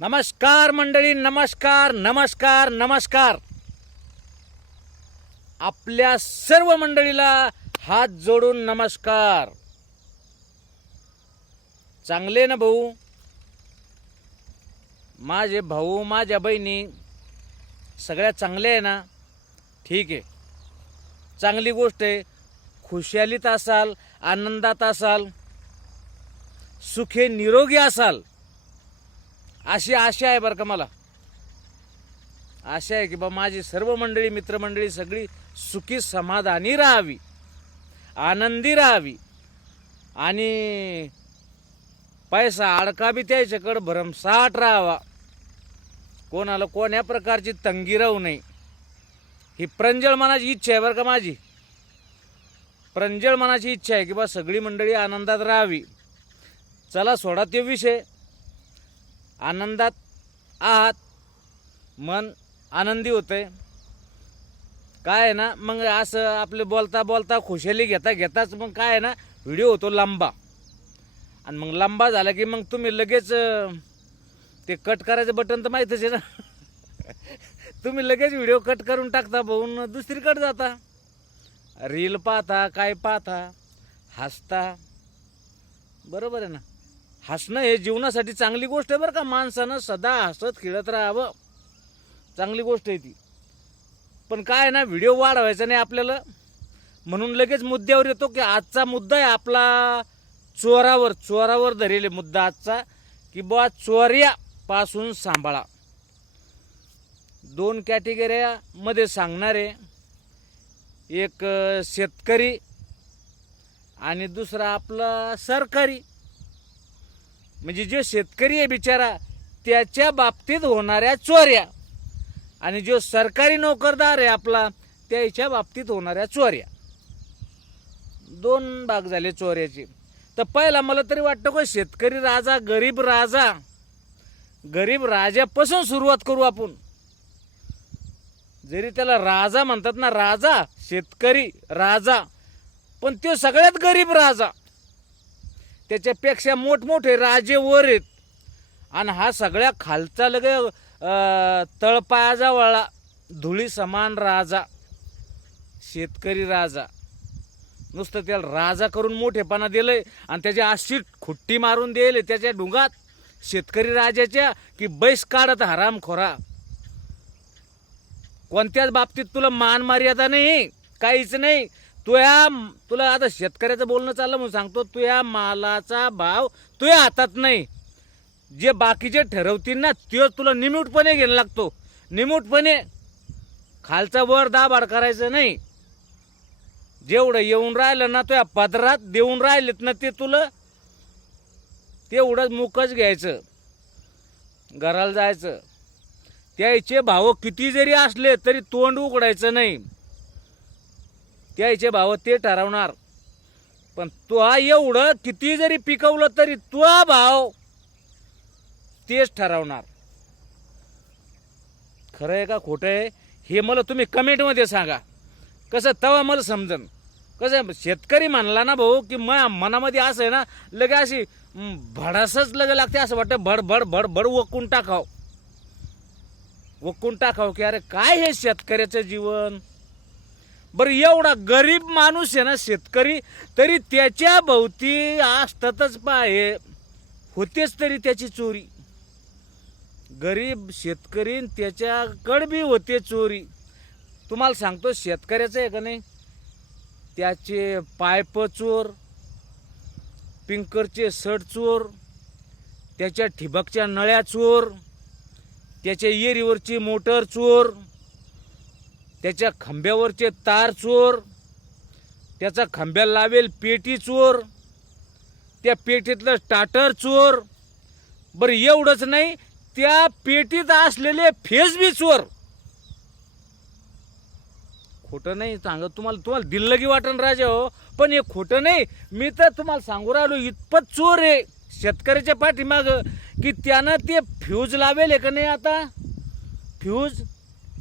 नमस्कार मंडळी नमस्कार नमस्कार नमस्कार. आपल्या सर्व मंडळीला हात जोडून नमस्कार. चांगले ना भाऊ? माझे भाऊ माझ्या बहिणी सगळ्या चांगल्या आहे ना? ठीक आहे. चांगली गोष्ट आहे. खुशालीत असाल आनंदात असाल सुखे निरोगी असाल अशी आशा आहे बरं का मला. आशा आहे की बा माझी सर्व मंडळी मित्रमंडळी सगळी सुखी समाधानी राहावी आनंदी राहावी. आणि पैसा अडका बी त्याच्याकडं भरमसाठ राहावा. कोणाला कोण्या प्रकारची तंगी राहू नये. ही प्रंजळ मनाची इच्छा आहे बरं का माझी. प्रंजळ मनाची इच्छा आहे की बा सगळी मंडळी आनंदात राहावी. चला सोडा ते विषय. आनंदात आहात. मन आनंदी होतंय. काय आहे ना मग असं आपले बोलता बोलता खुशाली घेता घेताच मग काय आहे ना व्हिडिओ होतो लांबा. आणि मग लांबा झाला की मग तुम्ही लगेच ते कट करायचं बटन तर माहीतच आहे ना. तुम्ही लगेच व्हिडिओ कट करून टाकता बघून दुसरीकडे जाता. रील पाहता काय पाहता हसता. बरोबर आहे ना. हसणं हे जीवनासाठी चांगली गोष्ट आहे बरं का. माणसानं सदा हसत खेळत राहावं. चांगली गोष्ट आहे ती. पण काय ना व्हिडिओ वाढवायचा नाही आपल्याला. म्हणून लगेच मुद्द्यावर येतो की आजचा मुद्दा आहे आपला चोरावर. चोरावर धरेल मुद्दा आजचा की बुवा चोऱ्यापासून सांभाळा. दोन कॅटेगऱ्यामध्ये सांगणार आहे. एक शेतकरी आणि दुसरा आपला सरकारी. म्हणजे जो शेतकरी आहे बिचारा त्याच्या बाबतीत होणाऱ्या चोऱ्या आणि जो सरकारी नोकरदार आहे आपला त्याच्या बाबतीत होणाऱ्या चोऱ्या. दोन भाग झाले चोऱ्याचे. तर पहिला मला तरी वाटतं का शेतकरी राजा गरीब राजा गरीब राजापासून सुरुवात करू आपण. जरी त्याला राजा म्हणतात ना राजा शेतकरी राजा पण तो सगळ्यात गरीब राजा. त्याच्यापेक्षा मोठमोठे राजे वर आहेत. आणि हा सगळ्या खालचा लगे अं, तळपायाजवळला धुळी समान राजा शेतकरी राजा. नुसतं त्याला राजा करून मोठेपणा दिलंय आणि त्याची अशी खुट्टी मारून दिले त्याच्या डुंगात शेतकरी राजाच्या की बैस काढत हराम खोरा. कोणत्याच बाबतीत तुला मान मर्यादा नाही काहीच नाही. तू या तुला आता शेतकऱ्याचं बोलणं चाललं म्हणून सांगतो तू या मालाचा भाव तुझ्या हातात नाही. जे बाकीचे ठरवतील ना तो तुला निमूटपणे घ्यायला लागतो. निमूटपणे खालचा वर दाबाड करायचं नाही. जेवढं येऊन राहिलं ना तुझ्या पदरात देऊन राहिलेत ना ते तुला तेवढंच मुकच घ्यायचं. घराला जायचं. त्याचे भाव किती जरी असले तरी तोंड उघडायचं नाही. त्याचे भाव ते ठरवणार. पण तो हा एवढं किती जरी पिकवलं तरी तो भाव तेच ठरवणार. खरं आहे का खोटं आहे? हे मला तुम्ही कमेंटमध्ये सांगा. कसं तवा मला समजन. कसं शेतकरी म्हणला ना भाऊ की मा मनामध्ये असं आहे ना लगे अशी भडासच लगे लागते असं वाटतं भड भड भड भड वकून टाकाव. वकून टाकाव की अरे काय हे शेतकऱ्याचं जीवन? बरं एवढा गरीब माणूस आहे ना शेतकरी तरी त्याच्या भोवती असतातच पाहे. होतेच तरी त्याची चोरी. गरीब शेतकरी न त्याच्याकडे बी होते चोरी. तुम्हाला सांगतो शेतकऱ्याचं आहे का नाही? त्याचे पायप चोर पिंकरचे सड चोर त्याच्या ठिबकच्या नळ्या चोर त्याच्या येरीवरची मोटर चोर त्याच्या खांब्यावरचे तार चोर त्याचा खांब्याला लावेल पेटी चोर त्या पेटीतलं स्टार्टर चोर. बरं एवढंच नाही त्या पेटीत असलेले फेस बी चोर. खोटं नाही सांगत तुम्हाला तुम्हाला दिल्लगी वाटण राजा हो पण हे खोटं नाही. मी तर तुम्हाला सांगू राहिलो इतपत चोर आहे. शेतकऱ्याच्या पाठीमाग की त्यानं ते फ्यूज लावेल आहे का नाही आता? फ्यूज?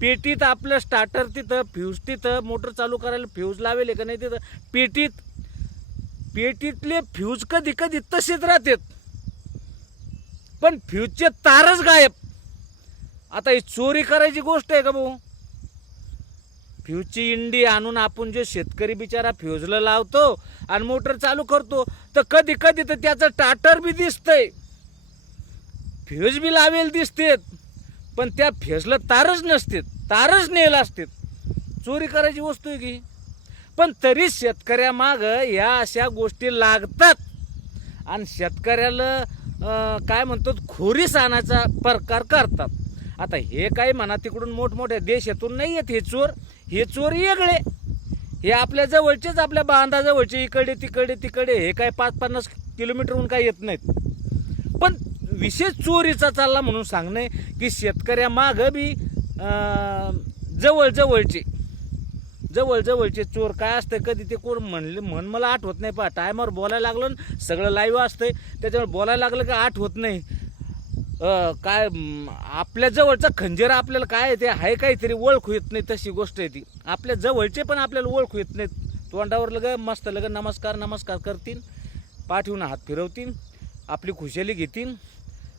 पेटीत आपलं स्टार्टर तिथं फ्यूज तिथं मोटर चालू करायला फ्यूज लावेल का नाही तिथं? पेटीत पेटीतले फ्यूज कधी कधी तसेच राहतात. पण फ्यूजचे तारच गायब. आता ही चोरी करायची गोष्ट आहे का भाऊ? फ्यूजची इंडी आणून आपण जो शेतकरी बिचारा फ्यूजला लावतो आणि मोटर चालू करतो तर कधी कधी तर त्याचं टाटर बी दिसतंय. फ्यूज बी लावेल दिसतेत. पण त्या फ्यूजला तारच नसते तारच नेल असते चोरी करायची वस्तू आहे की? पण तरी शेतकऱ्यामाग या अशा गोष्टी लागतात. आणि शेतकऱ्याला काय म्हणतात खोरीस आणायचा प्रकार करतात. आता हे काही म्हणा तिकडून मोठमोठ्या देशातून नाही येत हे चोर. हे चोर वेगळे हे आपल्या जवळचेच आपल्या बांधाजवळचे इकडे तिकडे तिकडे. हे काय पाच पन्नास किलोमीटरहून काय येत नाहीत. पण विशेष चोरीचा चालला म्हणून सांगणे की शेतकऱ्यामाग बी जवळजवळचे जवळजवळचे चोर काय असतं कधी ते कोण म्हणले म्हण मला आठवत नाही पहा टायमावर बोलायला लागलं ना, सगळं लाईव्ह असतंय त्याच्यामुळे बोलायला लागलं का आठवत नाही. काय आपल्या जवळचा खंजीर आपल्याला काय ते आहे काहीतरी ओळखू येत नाही तशी गोष्ट आहे ती. आपल्या जवळचे पण आपल्याला ओळखू येत नाहीत. तोंडावर लग मस्त लग नमस्कार नमस्कार करतील पाठवून हात फिरवतील आपली खुशाली घेतील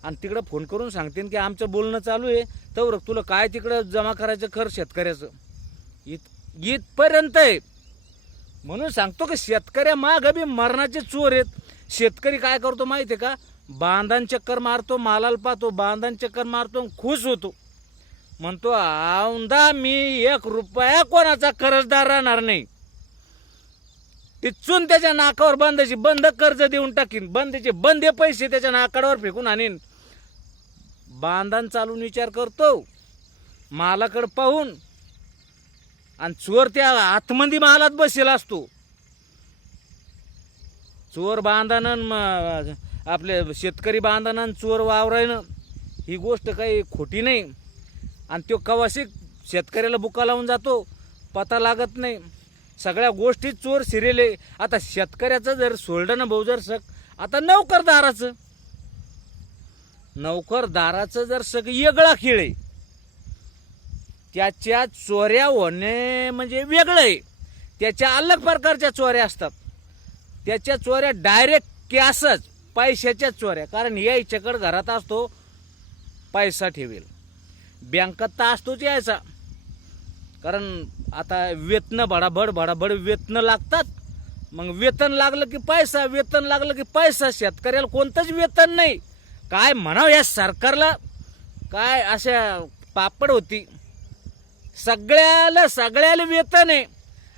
आणि तिकडं फोन करून सांगतील की आमचं बोलणं चालू आहे. तर तुला काय तिकडं जमा करायचं खर शेतकऱ्याचं? इत इथपर्यंत आहे. म्हणून सांगतो की शेतकऱ्या माग बी मरणाचे चोर आहेत. शेतकरी काय करतो माहिती आहे का? बांधान चक्कर मारतो मालाला पाहतो बांधान चक्कर मारतो खुश होतो. म्हणतो औंदा मी एक रुपया कोणाचा कर्जदार राहणार नाही. टिचून त्याच्या नाकावर बंदाची बंद कर्ज देऊन टाकीन. बंदचे बंदे पैसे त्याच्या नाकावर फेकून आणीन. बांधान चालून विचार करतो. मालाकडं पाहून. आणि चोर त्या आतमंदी महालात बसेल असतो. चोर बांधानं आपले शेतकरी बांधानं चोर वावरायनं. ही गोष्ट काही खोटी नाही. आणि तो कवाशी शेतकऱ्याला बुका लावून जातो पता लागत नाही. सगळ्या गोष्टी चोर शिरेले आता शेतकऱ्याचं जर सोडलं ना भाऊ जर सक आता नौकरदाराचं. नौकरदाराचं जर सगळं वेगळा खेळ आहे त्याच्या चोऱ्या होणे म्हणजे वेगळं आहे. त्याच्या अलग प्रकारच्या चोऱ्या असतात. त्याच्या चोऱ्या डायरेक्ट कॅसच पैशाच्या चोऱ्या. कारण यायच्याकडं घरात असतो पैसा ठेवेल. बँकात तर असतोच यायचा. कारण आता वेतनं भडाभड भडाभड वेतनं लागतात. मग वेतन लागलं की पैसा वेतन लागलं की पैसा. शेतकऱ्याला कोणतंच वेतन नाही. काय म्हणावं या सरकारला? काय अशा पापड होती? सगळ्याला सगळ्याला वेतन आहे.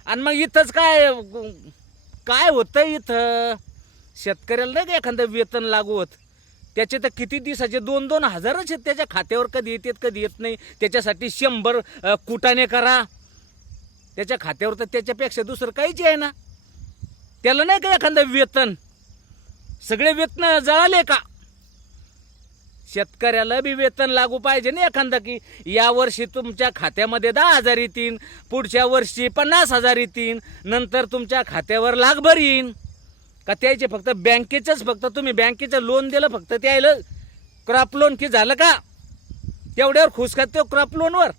आणि मग इथंच काय काय होतं इथं? शेतकऱ्याला नाही का एखादं वेतन लागू होत? त्याचे तर किती दिवसाचे? दोन दोन हजारच आहेत त्याच्या खात्यावर. कधी येतात कधी येत नाही. त्याच्यासाठी शंभर कुटाने करा. त्याच्या खात्यावर तर त्याच्यापेक्षा दुसरं काहीच आहे ना. त्याला नाही का एखादं वेतन? सगळे वेतन जळाले का? शेतकऱ्याला बी वेतन लागू पाहिजे ना एखादं की. या वर्षी तुमच्या खात्यामध्ये दहा हजार येतील पुढच्या वर्षी पन्नास हजार येतील नंतर तुमच्या खात्यावर लाखभर येईन. का त्याचे फक्त बँकेचंच फक्त तुम्ही बँकेचं लोन दिलं फक्त त्याला क्रॉप लोन की झालं का? तेवढ्यावर खुश खात तो क्रॉप लोनवर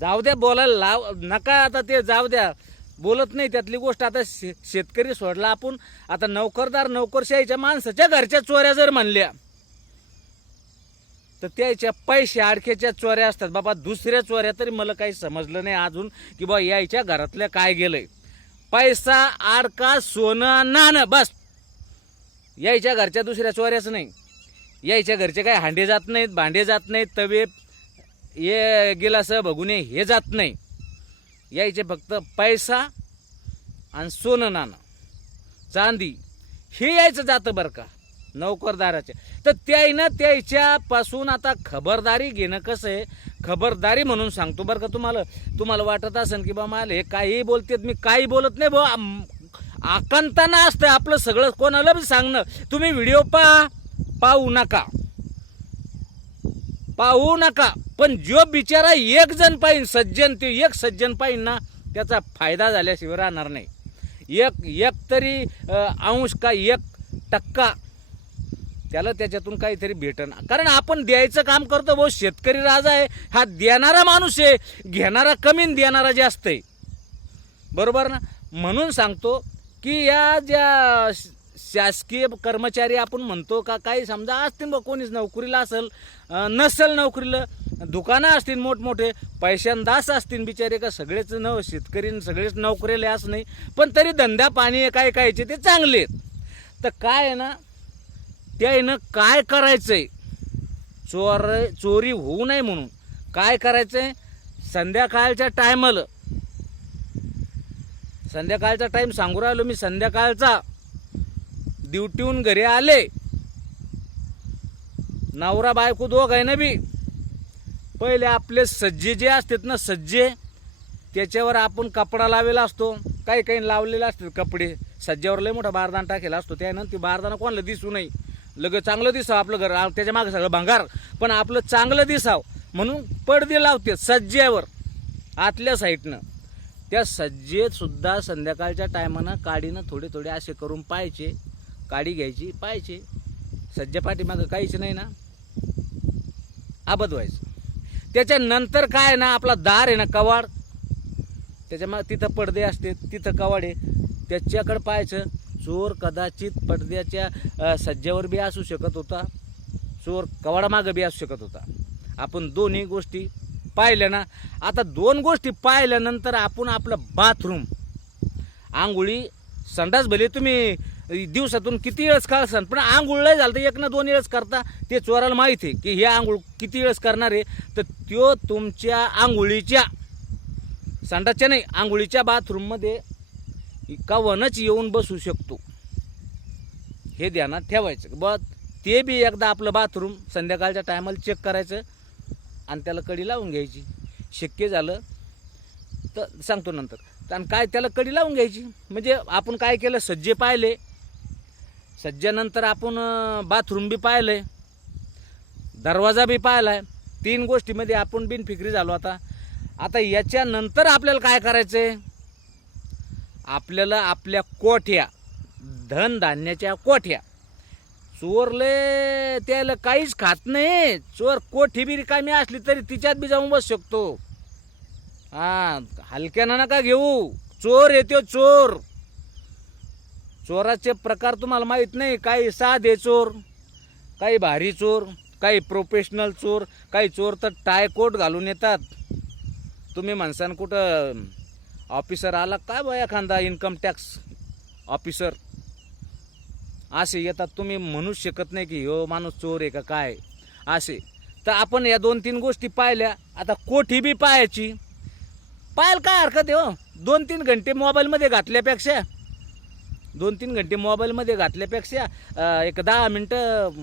जाऊ द्या बोलायला लाव नका आता ते जाऊ द्या. बोलत नाही त्यातली गोष्ट आता शे शेतकरी सोडला. आपण आता नोकरदार नोकरशाहीच्या माणसाच्या घरच्या चोऱ्या जर म्हणल्या तर त्याच्या पैसे आडखेच्या चोऱ्या असतात. बाबा दुसऱ्या चोऱ्या तरी मला काही समजलं नाही अजून की बा यायच्या घरातल्या काय गेलंय. पैसा आडका सोनं नाणं बस. यायच्या घरच्या दुसऱ्या चोऱ्याच नाही. यायच्या घरचे काय हांडे जात नाहीत भांडे जात नाहीत तवे ये गिलास बघून हे जात नाही. यायचे फक्त पैसा आणि सोनं नाणं. चांदी. हे यायचं जातं बरं का. नोकरदाराचे. तर त्याईनं त्याच्यापासून आता खबरदारी घेणं कसं आहे? खबरदारी म्हणून सांगतो बरं का तुम्हाला. तुम्हाला वाटत असेल की बा मला हे काही बोलतेत मी काही बोलत नाही भाऊ. आकांताना असतं आपलं सगळं. कोणाला बी सांगणं. तुम्ही व्हिडिओ पा पाहू नका. पाहू नका. पण जो बिचारा एक जण पाहिजे सज्जन ते एक सज्जन पाहिजे ना त्याचा फायदा झाल्याशिवाय राहणार नाही. एक एक तरी अंश का एक टक्का त्याला त्याच्यातून काहीतरी भेटन. कारण आपण द्यायचं काम करतो भाऊ शेतकरी राजा आहे हा देणारा माणूस आहे घेणारा कमी देणारा जास्त आहे. बरोबर ना? म्हणून सांगतो की या ज्या शासकीय कर्मचारी आपण म्हणतो का काही समजा असतील बा कोणीच नोकरीला असेल नसेल नोकरीला दुकानं असतील मोठमोठे पैशांदास असतील बिचारे का सगळेच न शेतकरी सगळेच नोकरीला असं नाही पण तरी धंदा पाणी काय कायचे ते चांगले आहेत. तर काय आहे ना त्यानं काय करायचंय? चोर चोरी होऊ नये म्हणून. काय करायचंय? संध्याकाळच्या टायमाला. संध्याकाळचा टाइम सांगू राहिलो मी संध्याकाळचा. ड्युटीहून घरी आले. नवरा बायको दोघ आहे ना बी. पहिले आपले सज्जे जे असतात ना सज्जे त्याच्यावर आपण कपडा लावलेला असतो. काही काही लावलेले असतात कपडे. सज्ज्यावर लय मोठा बारदान टाकेला असतो. त्यानं ती बारदाना कोणाला दिसू नये. लगे चांगलं दिसावं आपलं घर. त्याच्यामागे सगळं भंगार. पण आपलं चांगलं दिसावं. म्हणून पडदे लावते सज्ज्यावर. आतल्या साईडनं. त्या सज्जेतसुद्धा संध्याकाळच्या टायमानं काडीनं थोडे थोडे असे करून पाहायचे. काडी घ्यायची पाहायचे. सज्जा पाठीमागं काहीच नाही ना. आबद व्हायचं. त्याच्यानंतर काय आहे ना आपला दार आहे ना कवाड. त्याच्या मग तिथं पडदे असते तिथं कवाड आहे. त्याच्याकडं पाहायचं चोर कदाचित पडद्याच्या सज्जावर बी असू शकत होता. चोर कवाडामागं बी असू शकत होता. आपण दोन्ही गोष्टी पाहिल्या ना आता दोन गोष्टी पाहिल्यानंतर आपण आपलं बाथरूम. आंघोळी संडास भले तुम्ही दिवसातून किती वेळेस करसान पण आंघोळ नाही झालं तर एक ना दोन वेळेस करता. ते चोराला माहीत आहे की हे आंघोळ किती वेळेस करणार आहे. तर त्यो तुमच्या आंघोळीच्या सांडाच्या नाही आंघोळीच्या बाथरूममध्ये कवनच येऊन बसू शकतो. हे ध्यानात ठेवायचं. ब ते बी एकदा आपलं बाथरूम संध्याकाळच्या टायमाला चेक करायचं आणि त्याला कडी लावून घ्यायची. शक्य झालं तर सांगतो नंतर. आणि काय त्याला कडी लावून घ्यायची? म्हणजे आपण काय केलं? सज्जे पाहिले. सज्जानंतर आपण बाथरूम बी पाहिलंय दरवाजा बी पाहिलाय. तीन गोष्टीमध्ये आपण बिनफिक्री झालो आता. आता याच्यानंतर आपल्याला काय करायचंय? आपल्याला आपल्या कोठ्या धनधान्याच्या कोठ्या. चोरले त्याला काहीच खात नाही. चोर कोठी बी रिकामी असली तरी तिच्यात बी जाऊन बसू शकतो. हा हलक्यानं नका घेऊ. चोर येतो चोर. चोराचे प्रकार तुम्हाला माहीत नाही. काही साधे चोर काही भारी चोर काही प्रोफेशनल चोर काही चोर तर टाय कोट घालून येतात. तुम्ही म्हणसान कुठं ऑफिसर आला काय बा एखादा इन्कम टॅक्स ऑफिसर असे येतात. तुम्ही म्हणूच शकत नाही की हो माणूस चोर आहे का काय? असे. तर आपण या दोन तीन गोष्टी पाहिल्या. आता कोठी बी पाहायची. पाहायला काय हरकत आहे हो? दोन तीन घंटे मोबाईलमध्ये घातल्यापेक्षा दोन तीन घंटे मोबाईलमध्ये घातल्यापेक्षा एक दहा मिनटं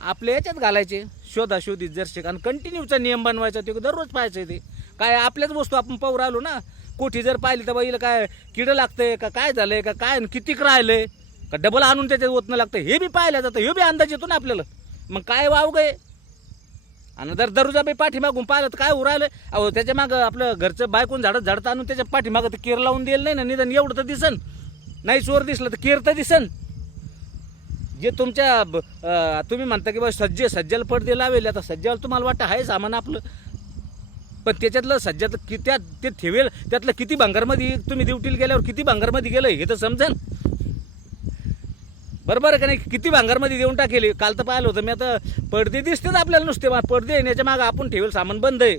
आपल्या याच्यात घालायचे. शोधाशोधीत जर शिक आणि कंटिन्यूचा नियम बनवायचा ते दररोज पाहायचं ते. काय आपल्याच वस्तू आपण पाहू राहिलो ना कोठी जर पाहिली तर बाईला काय किडं लागतंय का काय झालंय का काय कितीक राहिलंय? का डबल आणून त्याच्यात ओतणं लागतं हे बी पाहिलं जातं हे बी अंदाज येतो ना आपल्याला. मग काय वाव गे आणि जर दरुजा बी पाठीमागून पाहिलं तर काय उरायलं अहो त्याच्या मागं आपलं घरचं बायकून झाडत झाडत आणून त्याच्या पाठीमागं तर केर लावून दिलं नाही ना निदान एवढं तर दिसन. नाही चोर दिसलं तर केर तर दिसन. जे तुमच्या ब- तुम्ही म्हणता की बा सज्जे सज्जाला पडदे लावेल आता सज्जाला तुम्हाला वाटतं आहे सामान आपलं. पण त्याच्यातलं सज्जात कि त्या ते ठेवेल त्यातलं किती भांगारमध्ये तुम्ही ड्युटीला गेल्यावर किती भांगारमध्ये गेलं हे तर समजेल बरोबर आहे का नाही? किती भांगारमध्ये देऊन टाकेल. काल तर पाहिलं होतं मी आता पडदे दिसतेच आपल्याला नुसते. बा, पडदे येण्याच्या मागं आपण ठेवेल सामान बंद आहे.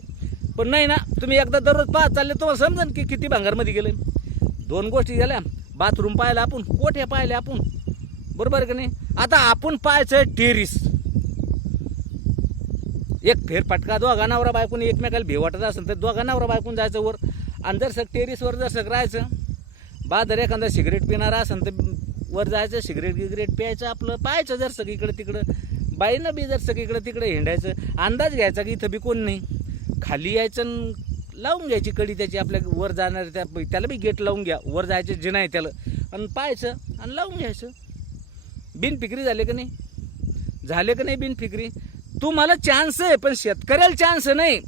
पण नाही ना तुम्ही एकदा दररोज पाहत चालले तुम्हाला समजेल की किती भांगारमध्ये गेले. दोन गोष्टी झाल्या. बाथरूम पाहिलं आपण कोठे पाहिले आपण? बरोबर का नाही? आता आपण पाहायचं टेरिस. एक फेरफटका दोघा नवरा बायकून एकमेकाला भेव असेल तर दोघा नवरा बायकून जायचं वर. आणि जर सग टेरिसवर जर सग राहायचं बादर एखादा सिगरेट पिणारा असेल तर वर जायचं सिगरेट गिगरेट प्यायचं आपलं पाहायचं जर सगळीकडं तिकडं. बाईनं बी जर सगळीकडं तिकडं हिंडायचं अंदाज घ्यायचा की इथं बी कोण नाही. खाली यायचं आणि लावून घ्यायची कडी त्याची आपल्या वर जाणार त्या त्याला बी गेट लावून घ्या. वर जायचं जे नाही त्याला. आणि पाहायचं आणि लावून घ्यायचं. बिनफिक्री झाले का नाही? झाले का नाही बिनफिक्री? तुम्हाला चान्स आहे पण शेतकऱ्याला चान्स नाही.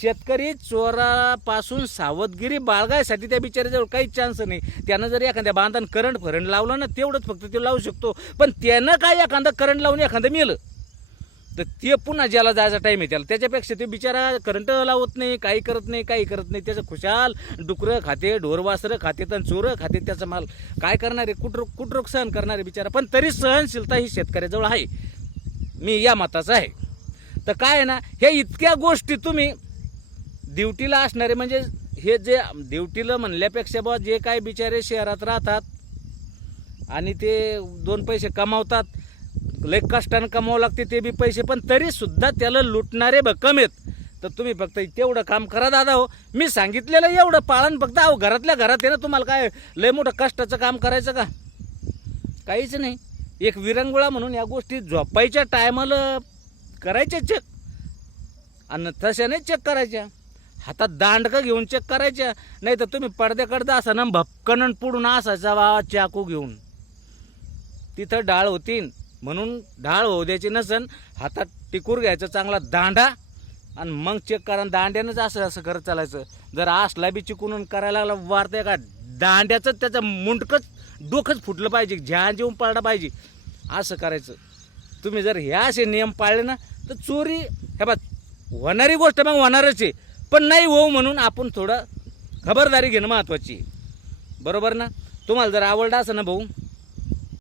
शेतकरी चोरापासून सावधगिरी बाळगायसाठी त्या बिचाऱ्याजवळ काहीच चान्स नाही. त्यानं जर एखाद्या बांधान करंट फरंट लावलं ना तेवढंच फक्त ते लावू शकतो. पण त्यानं काय एखादं करंट लावून एखादं मेलं? तर ते पुन्हा ज्याला जायचा टाईम आहे त्याला त्याच्यापेक्षा ते बिचारा करंट लावत नाही काही करत नाही काही करत नाही. त्याचं खुशाल डुकरं खाते ढोरवासरं खाते तर चोरं खाते त्याचा माल. काय करणार आहे? कुठं कुठं सहन करणार आहे बिचारा? पण तरी सहनशीलता ही शेतकऱ्याजवळ आहे. मी या मताचा आहे. तर काय आहे ना हे इतक्या गोष्टी तुम्ही ड्युटीला असणारे म्हणजे हे जे ड्युटीला म्हणल्यापेक्षा बा जे काय बिचारे शहरात राहतात आणि ते दोन पैसे कमावतात लय कष्टानं कमावं लागते ते बी पैसे पण तरी सुद्धा त्याला लुटणारे भक्कम आहेत तर तुम्ही फक्त तेवढं काम करा दादा हो. मी सांगितलेलं एवढं पाळण फक्त अहो घरातल्या घरात आहे ना तुम्हाला काय लय मोठं कष्टाचं काम करायचं का? काहीच नाही. एक विरंगुळा म्हणून या गोष्टी झोपायच्या टायमाला करायच्या चेक आणि तशा नाही चेक करायच्या. हातात दांडका घेऊन चेक करायच्या. नाही तर तुम्ही पडद्याकडदा असा ना भपकन पुढून असायचा वा चाकू घेऊन. तिथं डाळ होतीन. म्हणून डाळ होऊ द्यायची नसन हातात टिकूर घ्यायचा चांगला दांडा आणि मग चेक करा दांड्यानंच असं असं करत चालायचं. जर असला बी चिकून करायला लागला वारतंय का? दांड्याचं त्याचं मुंडकच डोकंच फुटलं पाहिजे झ्यान जेवून पाळलं पाहिजे. असं करायचं. तुम्ही जर ह्या असे नियम पाळले ना तर चोरी हे बा होणारी गोष्ट मग होणारच आहे. पण नाही होऊ म्हणून आपण थोडं खबरदारी घेणं महत्त्वाची बरोबर ना? तुम्हाला जर आवडलं असं ना भाऊ